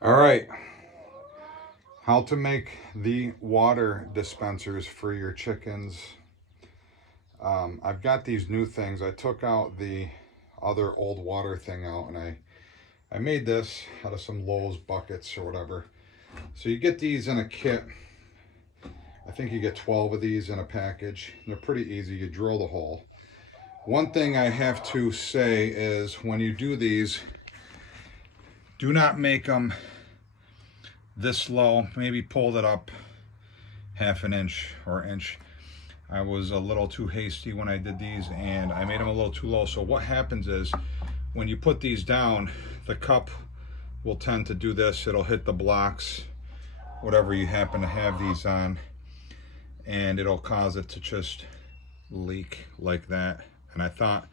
All right, how to make the water dispensers for your chickens. I've got these new things. I took out the other old water thing out, and I made this out of some Lowe's buckets or whatever. So you get these in a kit. I think you get 12 of these in a package. They're pretty easy. You drill the hole. One thing I have to say is when you do these, do not make them this low. Maybe pull it up half an inch or inch. I was a little too hasty when I did these and I made them a little too low. So what happens is when you put these down, the cup will tend to do this. It'll hit the blocks, whatever you happen to have these on, and it'll cause it to just leak like that. And I thought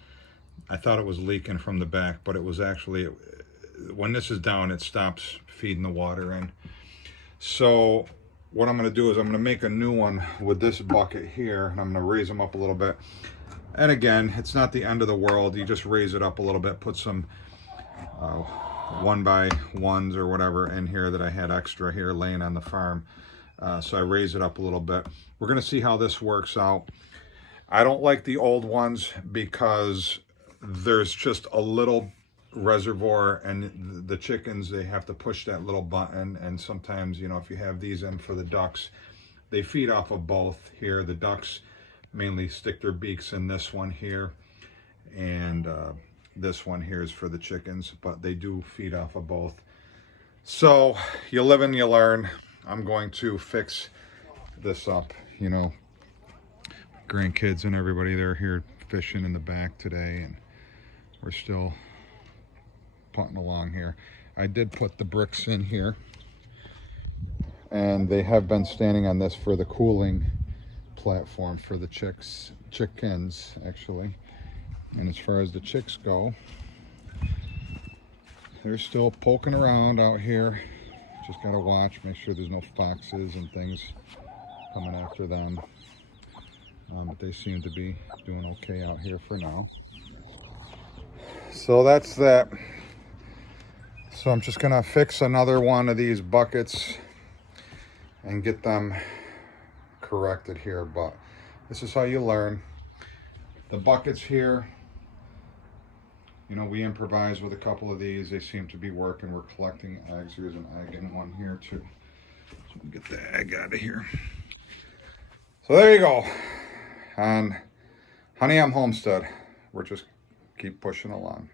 it was leaking from the back, but it was actually, when this is down, it stops feeding the water in. So what I'm going to do is I'm going to make a new one with this bucket here, and I'm going to raise them up a little bit. And again, it's not the end of the world. You just raise it up a little bit, put some 1x1s or whatever in here that I had extra here laying on the farm. So I raise it up a little bit. We're going to see how this works out. I don't like the old ones because there's just a little reservoir, and the chickens, they have to push that little button. And sometimes, you know, if you have these in for the ducks, they feed off of both here. The ducks mainly stick their beaks in this one here, and this one here is for the chickens, but they do feed off of both. So you live and you learn. I'm going to fix this up. You know, grandkids and everybody, they're here fishing in the back today, and we're still putting along here. I did put the bricks in here, and they have been standing on this for the cooling platform for the chickens actually. And as far as the chicks go, they're still poking around out here. Just gotta watch, make sure there's no foxes and things coming after them. But they seem to be doing okay out here for now. So that's that. So I'm just gonna fix another one of these buckets and get them corrected here, but this is how you learn. The buckets here, you know, we improvise with a couple of these. They seem to be working. We're collecting eggs. Here's an egg in one here too. So we'll get the egg out of here. So there you go. On Honey I'm Homestead, we're just keep pushing along.